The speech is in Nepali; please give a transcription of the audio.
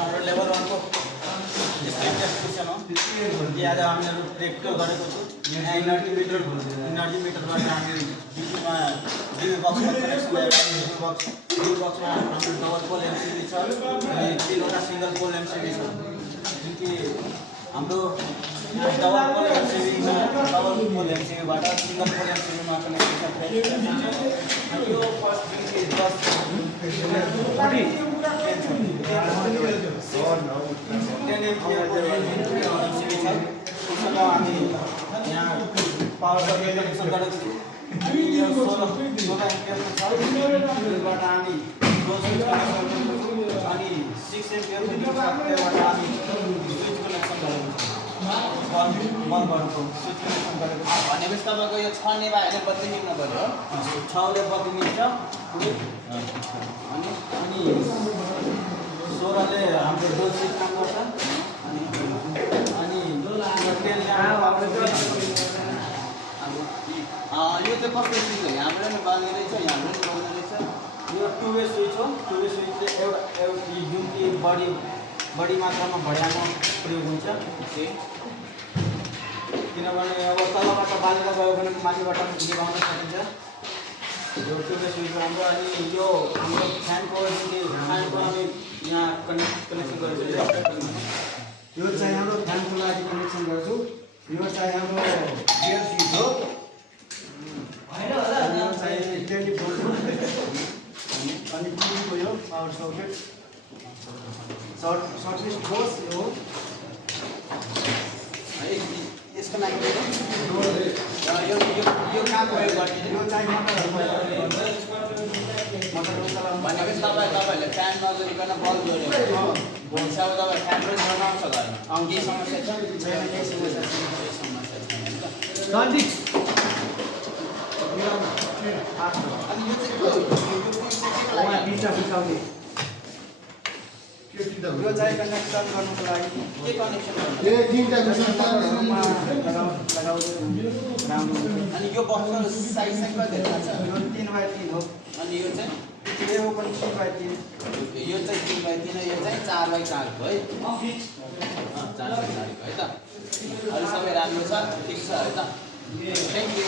हाम्रो लेभल 1 को यस्तै क्वेशन हो कि आज हामीहरु प्र्याक्टिकल गरेको छु यहाँ एनर्जी मिटरबाट हामी डिपीमा डिपी बक्समा कनेक्सन गरेको डिपी बक्समा हाम्रो डबल पोल एमसीबी छ अनि तीनवटा सिंगल पोल एमसीबी छ जुन कि हाम्रो डबल पोल एमसीबी बाट सिंगल पोल एमसीबी मा कनेक्सन छ यो फर्स्ट जुन कि 10 हामी यहाँ पावर सप्लाई कनेक्सन गरेको छु यो 16 एम्पियर छ त्यसबाट हामी क्लोज स्विच कनेक्सन गरेको छु अनि 6 एम्पियर बाट हामी स्विच कनेक्सन गरेको छु बल्बहरुको स्विच कनेक्सन गरेको छु भनेपछि तपाईको यो 6 ने बाहिर बत्ती निक्न पर्यो 6 ले बत्ती निक्छ अनि 16 ले हाम्रो डोल स्विच काम गर्छ अनि यो चाहिँ कस्तो स्विच हो यहाँबाट नि बाल्ने रहेछ यहाँबाट नि बाल्ने रहेछ यो टु वे स्विच हो टु वे स्विच चाहिँ एउटा जुन कि बढी मात्रामा भड्यामा प्रयोग हुन्छ किनभने अब तलबाट बालेर गयो भने माथिबाट निभाउन सकिन्छ यो टु वे स्विच राम्रो अनि यो हाम्रो फ्यानको हामी यहाँ कनेक्सन गरेको यो चाहिँ हाम्रो फ्यानको लागि कनेक्सन गर्छु यो चाहिँ हाम्रो गियर स्विच हो हैन होला यो चाहिँ 20 भोल्ट हो अनि टिभीको यो पावर सकेट सर्किट बोर्ड यो यसको लागि यो काम प्रयोग गर्ने यो चाहिँ भनेपछि तपाईहरुले फ्यान नजरिकन बल्ब जोड्यो भन्छ अब तपाईँ फ्यान पनि चलाउँछ घरमा केही समस्या छ छैन केही समस्या छैन अनि यो चाहिँ कनेक्सन गर्नुको लागि के कनेक्सन अनि यो बक्सको साइज चाहिँ कति थाहा छ यो 3x3 हो अनि यो चाहिँ यो पनि 3x3 यो चाहिँ 3x3 यो चाहिँ 4x4 हो है 4x4 है त अरु सबै राम्रो छ ठीक छ है त थ्यांक यू